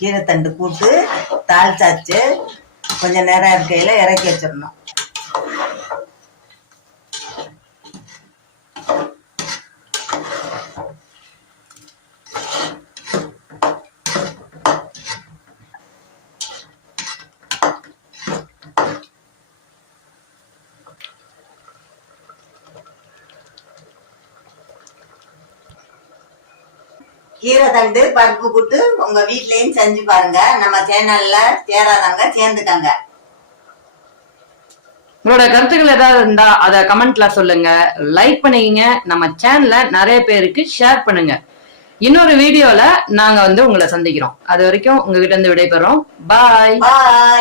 கீரைத்தண்டு கூட்டு தாளிச்சாச்சு. கொஞ்சம் நேரம் இருக்கையில இறக்கி வச்சிடணும். கீரை தண்டு பருப்பு கூட்டு உங்க வீட்லயும் செஞ்சு பாருங்க. நம்ம சேனல்ல சேராதவங்க சேர்ந்துக்கங்க. உங்களோட கருத்துக்கள் ஏதாவது இருந்தா அத கமெண்ட்ல சொல்லுங்க. லைக் பண்ணிக்கங்க. நம்ம சேனலை நிறைய பேருக்கு ஷேர் பண்ணுங்க. இன்னொரு வீடியோல நாங்க வந்து உங்களை சந்திக்கிறோம். அது வரைக்கும் உங்ககிட்ட இருந்து விடைபெறோம். பாய் பாய்